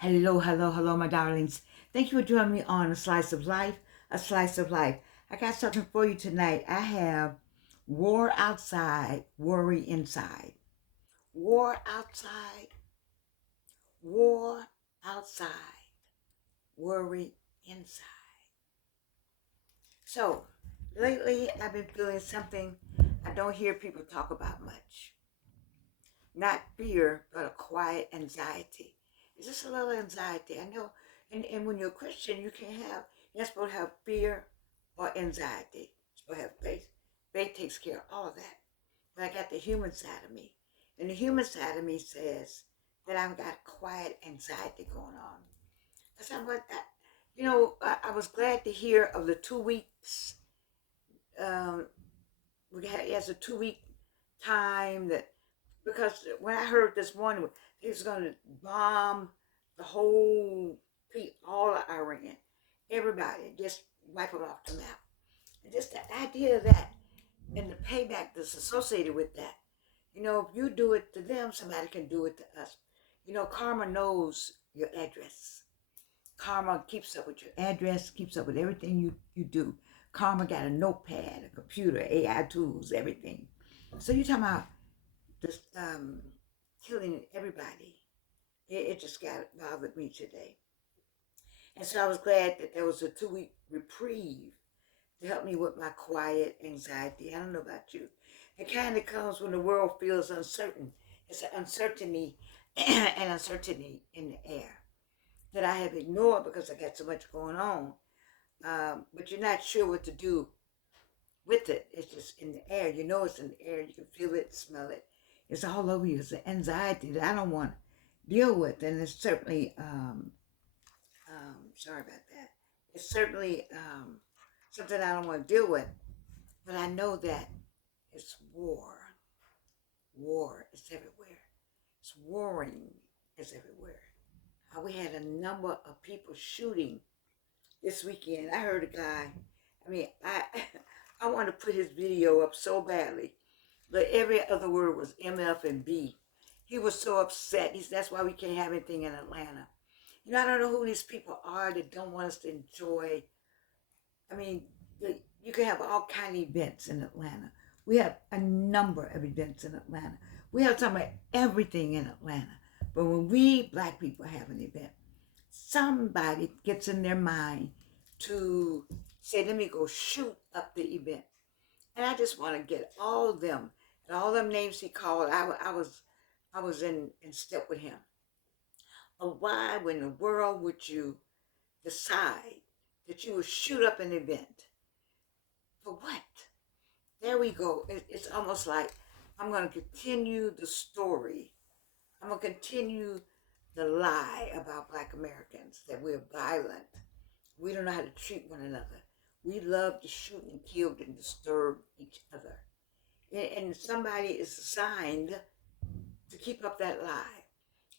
Hello, hello, hello, my darlings. Thank you for joining me on A Slice of Life, A Slice of Life. I got something for you tonight. I have war outside, worry inside. War outside, war outside, worry inside. So, lately I've been feeling something I don't hear people talk about much. Not fear, but a quiet anxiety. It's just a little anxiety. I know, and when you're a Christian, you're not supposed to have fear or anxiety. You're supposed to have faith. Faith takes care of all of that. But I got the human side of me. And the human side of me says that I've got quiet anxiety going on. Because I was glad to hear of the 2 weeks. Um, he has a 2 week time that because when I heard this morning he was going to bomb the whole all of Iran, everybody, just wipe them off the map. And just the idea of that and the payback that's associated with that. If you do it to them, somebody can do it to us. Karma knows your address. Karma keeps up with your address, keeps up with everything you do. Karma got a notepad, a computer, AI tools, everything. So you're talking about just killing everybody. It just got bothered me today. And so I was glad that there was a 2 week reprieve to help me with my quiet anxiety. I don't know about you. It kind of comes when the world feels uncertain. It's an uncertainty and uncertainty in the air that I have ignored because I got so much going on. But you're not sure what to do with it. It's just in the air. You know it's in the air. You can feel it, smell it. It's all over you. It's an anxiety that I don't want to deal with. And it's certainly, sorry about that. It's certainly something I don't want to deal with. But I know that it's war. War is everywhere. It's warring is everywhere. We had a number of people shooting this weekend. I heard a guy. I mean, I I want to put his video up so badly, but every other word was MF and B. He was so upset. That's why we can't have anything in Atlanta. I don't know who these people are that don't want us to enjoy. I mean, you can have all kind of events in Atlanta. We have a number of events in Atlanta. We have some of everything in Atlanta. But when we black people have an event, somebody gets in their mind to say, let me go shoot up the event. And I just want to get all of them and all them names he called. I was in step with him. But why, in the world, would you decide that you would shoot up an event? For what? There we go. It's almost like I'm going to continue the story. I'm going to continue the lie about black Americans that we're violent. We don't know how to treat one another. We love to shoot and kill and disturb each other. And somebody is assigned to keep up that lie.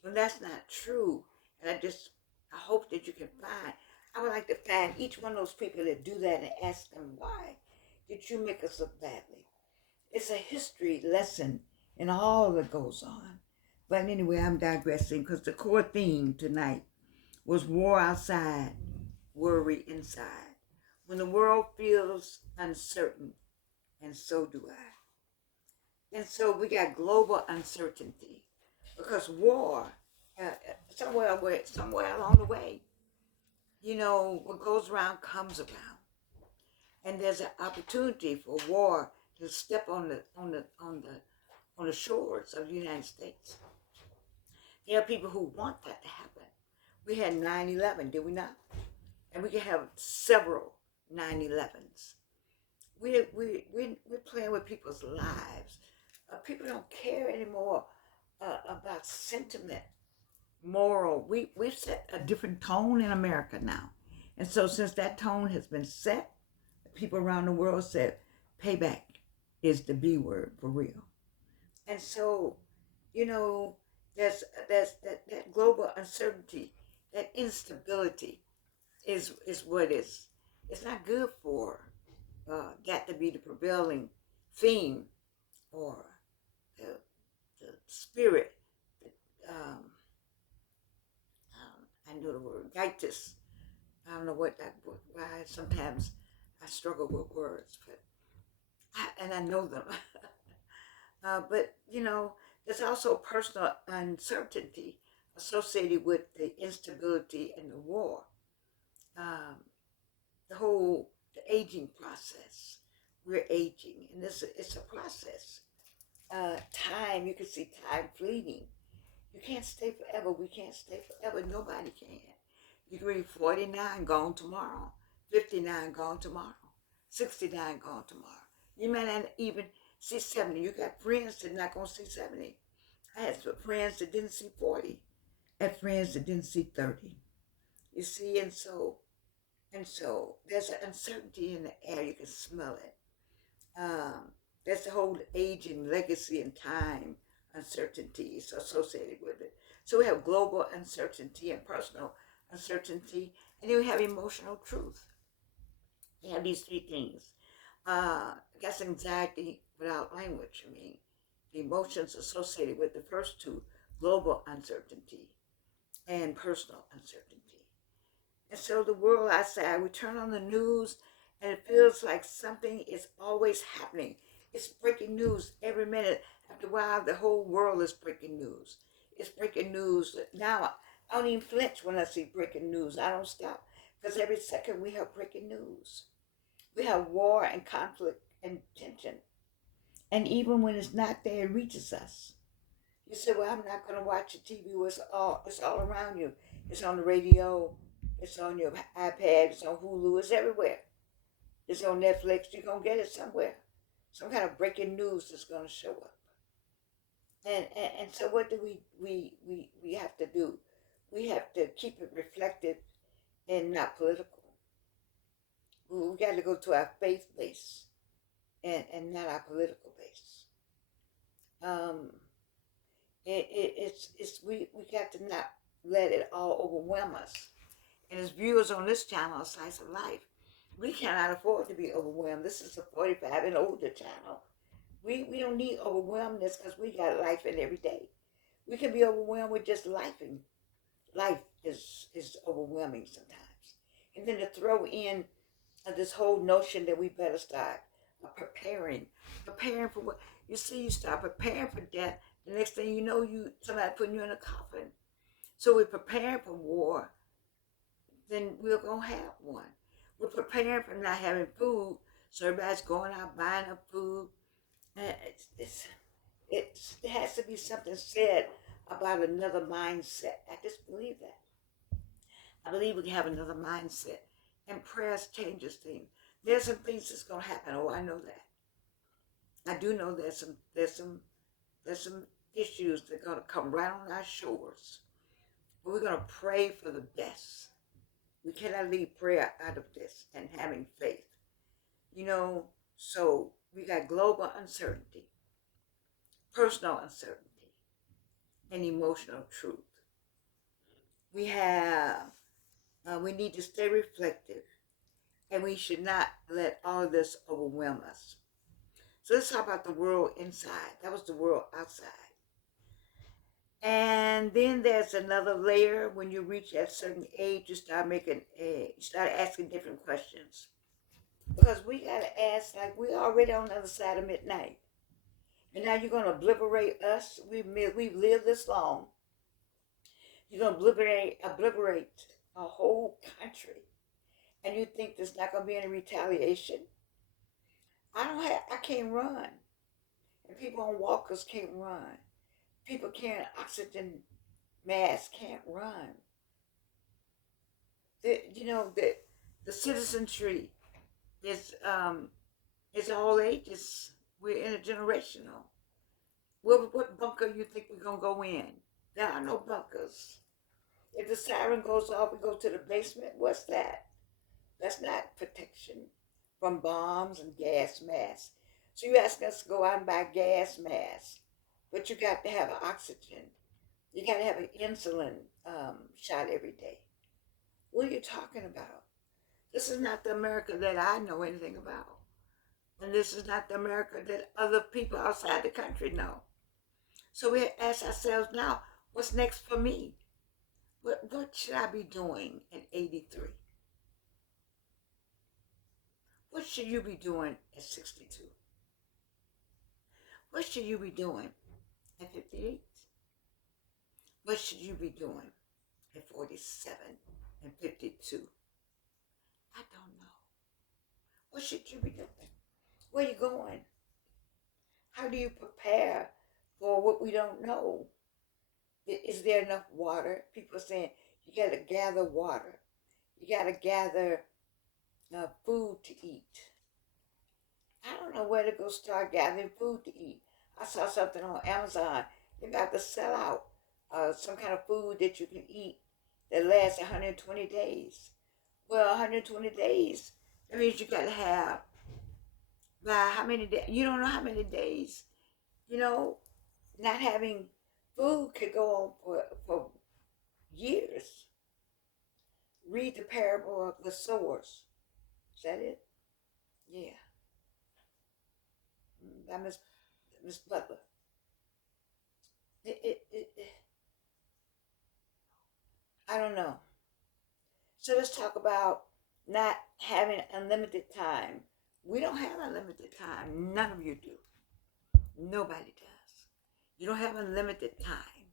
Well, that's not true. And I hope that you can find, I would like to find each one of those people that do that and ask them, why did you make us look badly? It's a history lesson in all that goes on. But anyway, I'm digressing because the core theme tonight was war outside, worry inside. When the world feels uncertain, and so do I. And so we got global uncertainty because war, somewhere along the way, what goes around comes around, and there's an opportunity for war to step on the shores of the United States. There are people who want that to happen. We had 9/11, did we not? And we can have several 9/11s. We're playing with people's lives. People don't care anymore about sentiment, moral. We've set a different tone in America now. And so since that tone has been set, people around the world said payback is the B word for real. And so, you know, there's that global uncertainty, that instability is what is. It's not good for that to be the prevailing theme or the spirit, um, I know the word. Gaitis. I don't know what that word, why sometimes I struggle with words, but and I know them. But, there's also personal uncertainty associated with the instability and the war. Um, the aging process. We're aging, and it's a process. Time, you can see time fleeting. You can't stay forever. We can't stay forever. Nobody can. You can be 49 gone tomorrow, 59 gone tomorrow, 69 gone tomorrow. You may not even see 70. You got friends that not going to see 70. I had some friends that didn't see 40 and friends that didn't see 30. You see, and so there's an uncertainty in the air. You can smell it. There's the whole aging legacy and time uncertainties associated with it. So we have global uncertainty and personal uncertainty, and then we have emotional truth. We have these three things. I guess anxiety without language. I mean, the emotions associated with the first two, global uncertainty and personal uncertainty. And so the world outside, we turn on the news and it feels like something is always happening. It's breaking news every minute. After a while, the whole world is breaking news. It's breaking news. Now, I don't even flinch when I see breaking news. I don't stop because every second we have breaking news. We have war and conflict and tension. And even when it's not there, it reaches us. You say, well, I'm not going to watch the TV. Well, it's all around you. It's on the radio. It's on your iPad. It's on Hulu. It's everywhere. It's on Netflix. You're going to get it somewhere. Some kind of breaking news is going to show up. And so what do we have to do? We have to keep it reflective and not political. We got to go to our faith base and not our political base. We got to not let it all overwhelm us. And as viewers on this channel, Slice of Life, we cannot afford to be overwhelmed. This is a 45 and older channel. We don't need overwhelmness because we got life in every day. We can be overwhelmed with just lifing. Life is overwhelming sometimes. And then to throw in this whole notion that we better start preparing for what you see. You start preparing for death. The next thing you know, somebody putting you in a coffin. So we're preparing for war. Then we're gonna have one. We're preparing for not having food, so everybody's going out buying up food. It has to be something said about another mindset. I just believe that. I believe we can have another mindset, and prayers changes things. There's some things that's gonna happen. Oh, I know that. I do know there's some issues that are gonna come right on our shores. But we're gonna pray for the best. We cannot leave prayer out of this and having faith. So we got global uncertainty, personal uncertainty, and emotional truth. We need to stay reflective, and we should not let all of this overwhelm us. So let's talk about the world inside. That was the world outside. And then there's another layer. When you reach a certain age, you start asking different questions. Because we got to ask, like, we're already on the other side of midnight. And now you're going to obliterate us. We've lived this long. You're going to obliterate a whole country. And you think there's not going to be any retaliation? I can't run. And people on walkers can't run. People carrying oxygen masks can't run. The citizen tree is all ages. We're intergenerational. What bunker you think we're gonna go in? There are no bunkers. If the siren goes off, we go to the basement. What's that? That's not protection from bombs and gas masks. So you ask us to go out and buy gas masks. But you got to have oxygen. You got to have an insulin shot every day. What are you talking about? This is not the America that I know anything about. And this is not the America that other people outside the country know. So we ask ourselves now, what's next for me? What What should I be doing at 83? What should you be doing at 62? What should you be doing at 58? What should you be doing at 47 and 52? I don't know. What should you be doing? Where are you going? How do you prepare for what we don't know? Is there enough water? People are saying you got to gather water. You got to gather food to eat. I don't know where to go start gathering food to eat. I saw something on Amazon. You got to sell out some kind of food that you can eat that lasts 120 days. Well, 120 days, that means you got to have, by how many days? You don't know how many days. You know, not having food could go on for years. Read the parable of the sowers. Is that it? Yeah. By Miss Butler. I don't know. So let's talk about not having unlimited time. We don't have unlimited time. None of you do. Nobody does. You don't have unlimited time.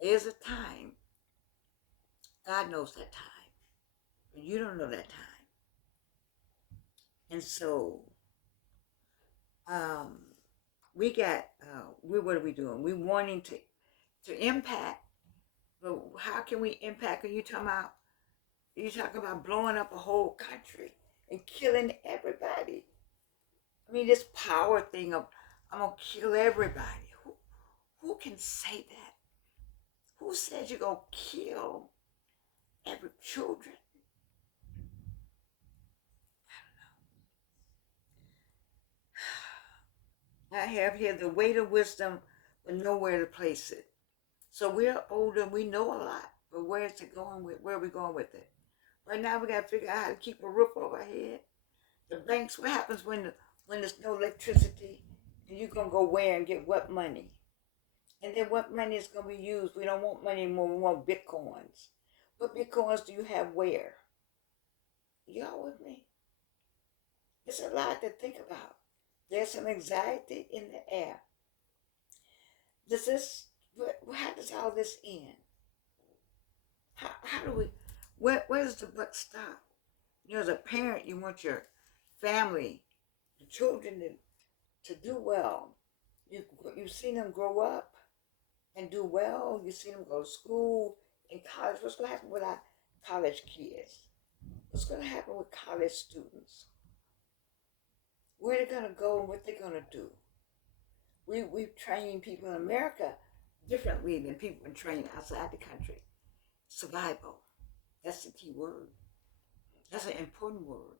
There's a time. God knows that time. But you don't know that time. And so, what are we doing? We're wanting to impact, but how can we impact? Are you talking about blowing up a whole country and killing everybody? I mean, this power thing of, I'm going to kill everybody. Who can say that? Who says you're going to kill every children? I have here the weight of wisdom, but nowhere to place it. So we're older, we know a lot, but where is it going with? Where are we going with it? Right now, we got to figure out how to keep a roof over our head. The banks, what happens when there's no electricity? And you're going to go where and get what money? And then what money is going to be used? We don't want money anymore. We want bitcoins. What bitcoins do you have where? Y'all with me? It's a lot to think about. There's some anxiety in the air. How does all this end? How do we, where does the buck stop? You know, as a parent, you want your family, the children to do well. You've seen them grow up and do well. You've seen them go to school and college. What's going to happen with our college kids? What's going to happen with college students? Where they're going to go and what they're going to do. We've trained people in America differently than people been trained outside the country. Survival. That's the key word. That's an important word.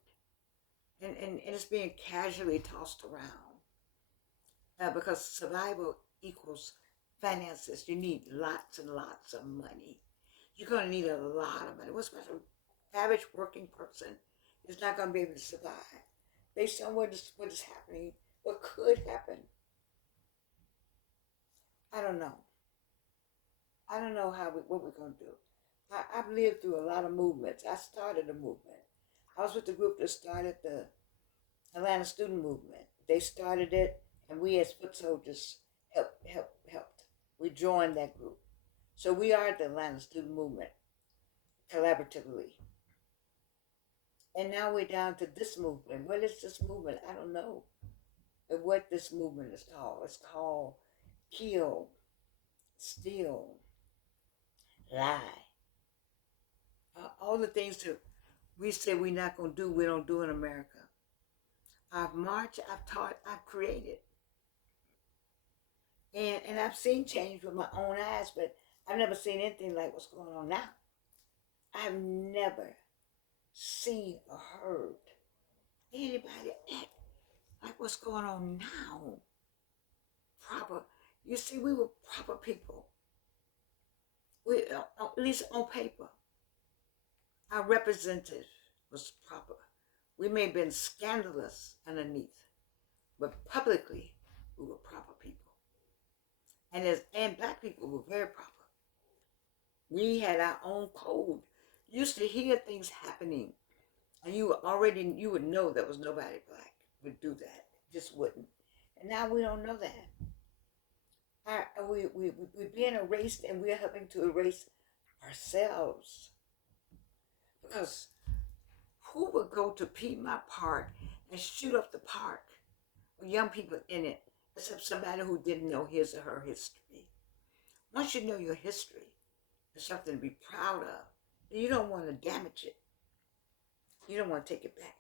And it's being casually tossed around. Because survival equals finances. You need lots and lots of money. You're going to need a lot of money. What's about an average working person is not going to be able to survive based on what is happening, what could happen. I don't know. I don't know what we're going to do. I've lived through a lot of movements. I started a movement. I was with the group that started the Atlanta Student Movement. They started it, and we as foot soldiers helped. We joined that group. So we are the Atlanta Student Movement, collaboratively. And now we're down to this movement. What is this movement? I don't know. But what this movement is called. It's called Kill, Steal, Lie. All the things that we say we're not going to do, we don't do in America. I've marched, I've taught, I've created. And I've seen change with my own eyes, but I've never seen anything like what's going on now. I've never seen or heard anybody act like what's going on now. Proper. You see, we were proper people. We, at least on paper. Our representative was proper. We may have been scandalous underneath, but publicly, we were proper people. And black people were very proper. We had our own code. You used to hear things happening, and you would know there was nobody black would do that. Just wouldn't. And now we don't know that. We're being erased, and we're helping to erase ourselves. Because who would go to Piedmont Park and shoot up the park with young people in it, except somebody who didn't know his or her history? Once you know your history, it's something to be proud of. You don't want to damage it. You don't want to take it back.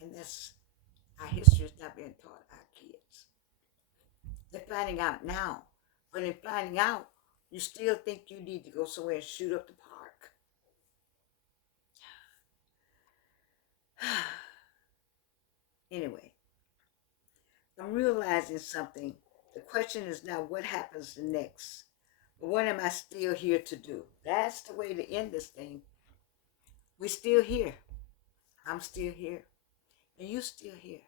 And that's our history is not being taught our kids. They're finding out now. But in finding out, you still think you need to go somewhere and shoot up the park. Anyway, I'm realizing something. The question is now, what happens next? But what am I still here to do? That's the way to end this thing. We're still here. I'm still here. And you're still here.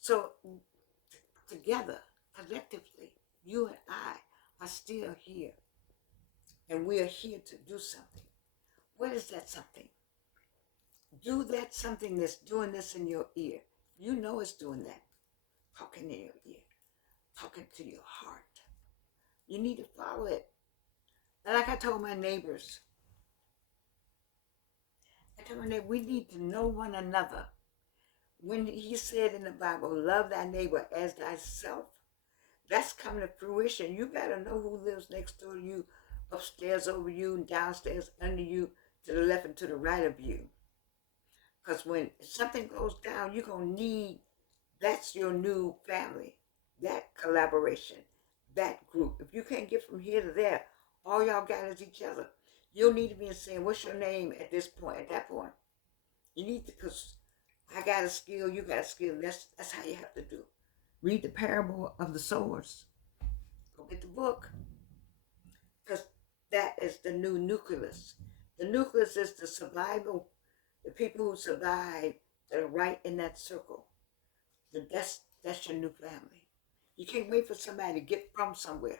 So together, collectively, you and I are still here. And we are here to do something. What is that something? Do that something that's doing this in your ear. You know it's doing that. Talking in your ear. Talking to your heart. You need to follow it. And like I told my neighbors, we need to know one another. When he said in the Bible, love thy neighbor as thyself, that's coming to fruition. You better know who lives next door to you, upstairs over you, and downstairs under you, to the left and to the right of you. Because when something goes down, you're going to need, that's your new family, that collaboration, that group. If you can't get from here to there, all y'all got is each other. You'll need to be saying, what's your name at this point, at that point? You need to, because I got a skill, you got a skill. That's how you have to do. Read the parable of the sowers. Go get the book. Because that is the new nucleus. The nucleus is the survival, the people who survive that are right in that circle. That's your new family. You can't wait for somebody to get from somewhere,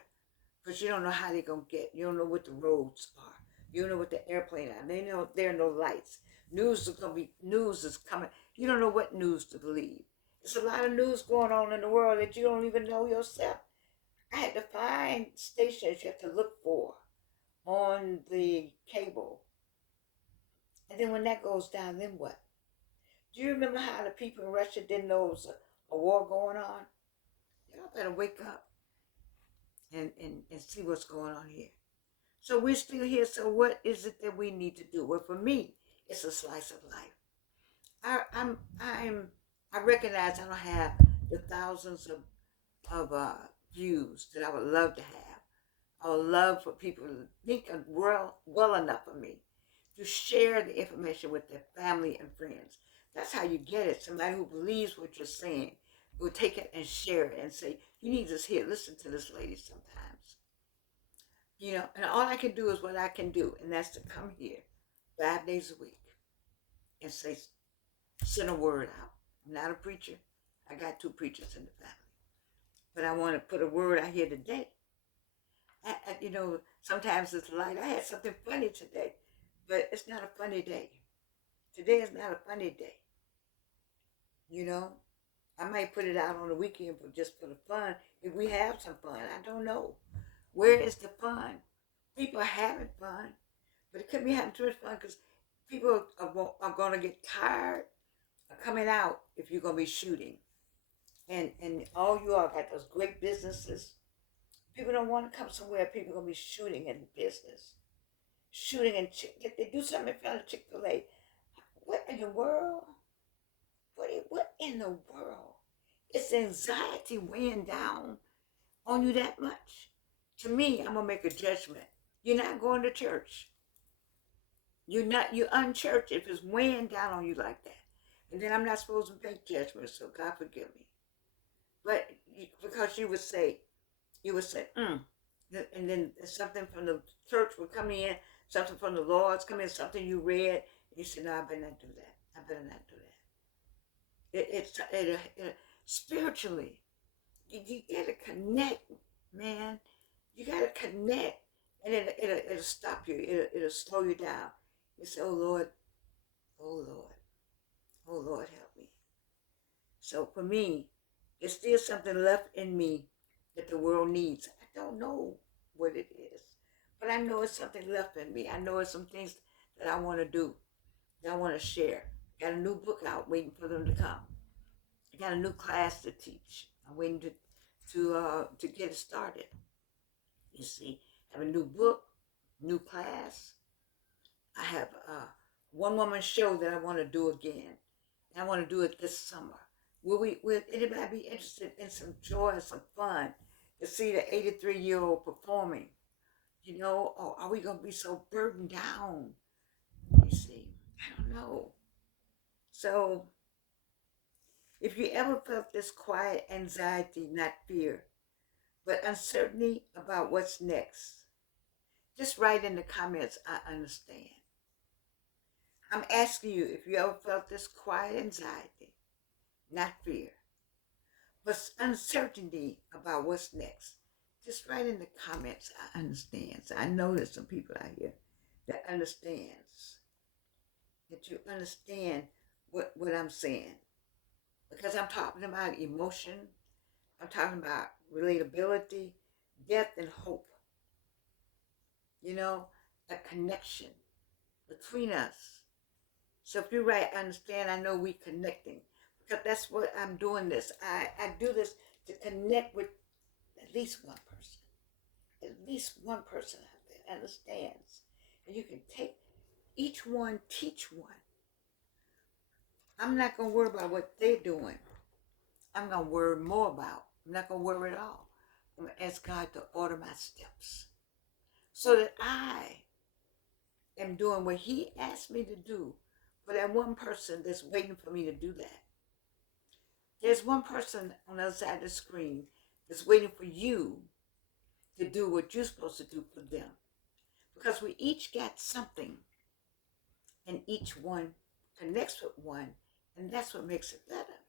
because you don't know how they're going to get. You don't know what the roads are. You don't know what the airplane are. They know there are no lights. News is coming. You don't know what news to believe. There's a lot of news going on in the world that you don't even know yourself. I had to find stations you have to look for on the cable. And then when that goes down, then what? Do you remember how the people in Russia didn't know it was a war going on? Y'all better wake up and see what's going on here. So we're still here. So what is it that we need to do? Well, for me, it's a slice of life. I recognize I don't have the thousands of views that I would love to have. I would love for people to think well enough of me to share the information with their family and friends. That's how you get it. Somebody who believes what you're saying will take it and share it and say, you need this here. Listen to this lady sometimes. And all I can do is what I can do, and that's to come here 5 days a week and send a word out. I'm not a preacher. I got 2 preachers in the family. But I want to put a word out here today. Sometimes it's light. I had something funny today, but it's not a funny day. Today is not a funny day. I might put it out on the weekend just for the fun. If we have some fun, I don't know. Where is the fun? People are having fun, but it couldn't be having too much fun because people are going to get tired of coming out if you're going to be shooting. And all you all got those great businesses. People don't want to come somewhere. People are going to be shooting in business. Shooting and they do something in front of Chick-fil-A. What in the world? What in the world? Is anxiety weighing down on you that much? To me, I'm going to make a judgment. You're not going to church. You're unchurched if it's weighing down on you like that. And then I'm not supposed to make judgments, so God forgive me. But because you would say, and then something from the church would come in, something from the Lord's come in, something you read, and you say, no, I better not do that. I better not do that. Spiritually, you got to connect, man. You got to connect And it'll stop you. It'll slow you down. You say, oh Lord, oh Lord, oh Lord, help me. So for me, there's still something left in me that the world needs. I don't know what it is, but I know it's something left in me. I know it's some things that I want to do, that I want to share. Got a new book out waiting for them to come. I got a new class to teach. I'm waiting to get it started. You see, I have a new book, new class. I have a one woman show that I want to do again. And I want to do it this summer. Will anybody be interested in some joy and some fun to see the 83-year-old performing? You know, or are we going to be so burdened down? You see, I don't know. So, if you ever felt this quiet anxiety, not fear, but uncertainty about what's next, just write in the comments, I understand. I'm asking you if you ever felt this quiet anxiety, not fear, but uncertainty about what's next. Just write in the comments, I understand. So I know there's some people out here that understands, that you understand what I'm saying. Because I'm talking about emotion, I'm talking about relatability, death and hope. You know, a connection between us. So if you write, understand, I know we connecting. Because that's what I'm doing this. I do this to connect with at least one person. At least one person out there understands. And you can take each one, teach one. I'm not going to worry about what they're doing. I'm going to worry more about. I'm not going to worry at all. I'm going to ask God to order my steps so that I am doing what He asked me to do for that one person that's waiting for me to do that. There's one person on the other side of the screen that's waiting for you to do what you're supposed to do for them. Because we each got something, and each one connects with one, and that's what makes it better.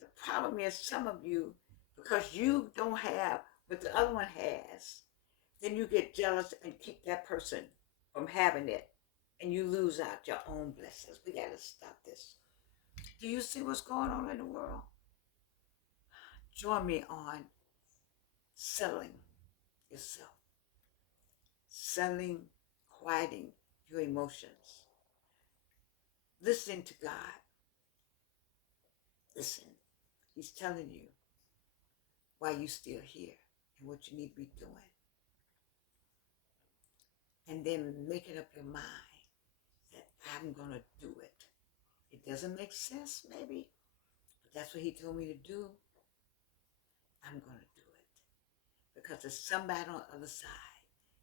The problem is some of you, because you don't have what the other one has, then you get jealous and keep that person from having it, and you lose out your own blessings. We got to stop this. Do you see what's going on in the world? Join me on settling yourself, settling, quieting your emotions, listening to God. Listen, He's telling you why you're still here and what you need to be doing. And then making up your mind that I'm going to do it. It doesn't make sense, maybe, but that's what He told me to do. I'm going to do it. Because there's somebody on the other side.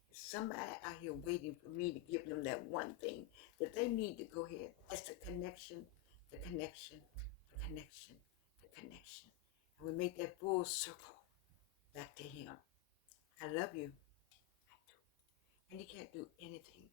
There's somebody out here waiting for me to give them that one thing that they need to go ahead. That's the connection, the connection, the connection, the connection. And we make that full circle back to Him. I love you. I do. And you can't do anything